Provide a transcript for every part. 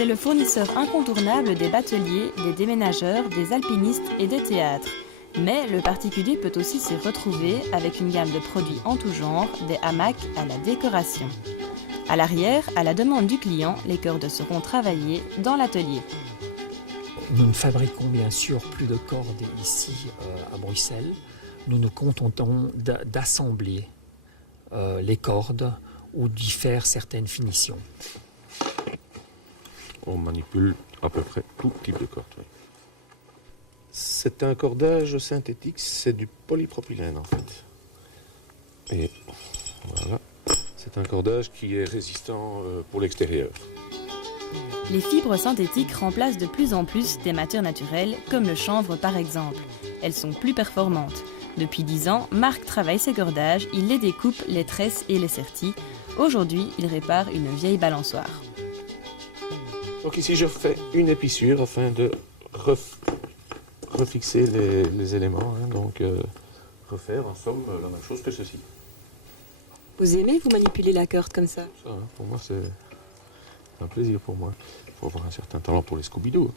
C'est le fournisseur incontournable des bateliers, des déménageurs, des alpinistes et des théâtres. Mais le particulier peut aussi s'y retrouver avec une gamme de produits en tout genre, des hamacs à la décoration. À l'arrière, à la demande du client, les cordes seront travaillées dans l'atelier. Nous ne fabriquons bien sûr plus de cordes ici à Bruxelles. Nous nous contentons d'assembler les cordes ou d'y faire certaines finitions. On manipule à peu près tout type de corde. Oui. C'est un cordage synthétique, c'est du polypropylène en fait. Et voilà, c'est un cordage qui est résistant pour l'extérieur. Les fibres synthétiques remplacent de plus en plus des matières naturelles, comme le chanvre par exemple. Elles sont plus performantes. Depuis 10 ans, Marc travaille ses cordages, il les découpe, les tresse et les sertit. Aujourd'hui, il répare une vieille balançoire. Donc ici je fais une épissure afin de refixer les éléments, hein, donc refaire en somme la même chose que ceci. Vous aimez vous manipuler la corde comme ça? Ça, hein, pour moi c'est un plaisir pour moi. Il faut avoir un certain talent pour les Scooby-Doo.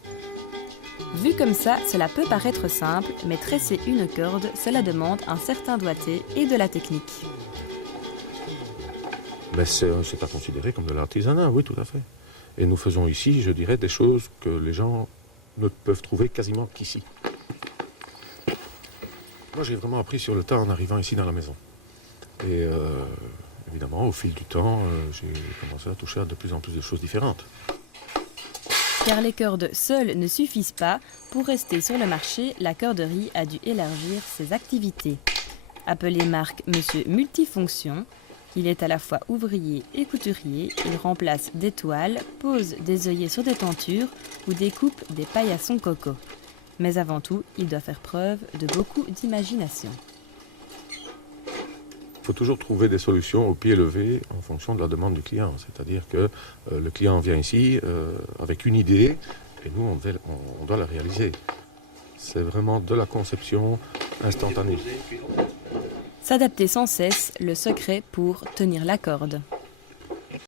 Vu comme ça, cela peut paraître simple, mais tresser une corde, cela demande un certain doigté et de la technique. Mais c'est à considérer comme de l'artisanat, oui, tout à fait. Et nous faisons ici, je dirais, des choses que les gens ne peuvent trouver quasiment qu'ici. Moi, j'ai vraiment appris sur le tas en arrivant ici dans la maison. Et évidemment, au fil du temps, j'ai commencé à toucher à de plus en plus de choses différentes. Car les cordes seules ne suffisent pas. Pour rester sur le marché, la corderie a dû élargir ses activités. Appelé Marc Monsieur Multifonction, il est à la fois ouvrier et couturier. Il remplace des toiles, pose des œillets sur des tentures ou découpe des paillassons coco. Mais avant tout, il doit faire preuve de beaucoup d'imagination. Il faut toujours trouver des solutions au pied levé en fonction de la demande du client. C'est-à-dire que le client vient ici avec une idée et nous, on doit la réaliser. C'est vraiment de la conception instantanée. S'adapter sans cesse, le secret pour tenir la corde.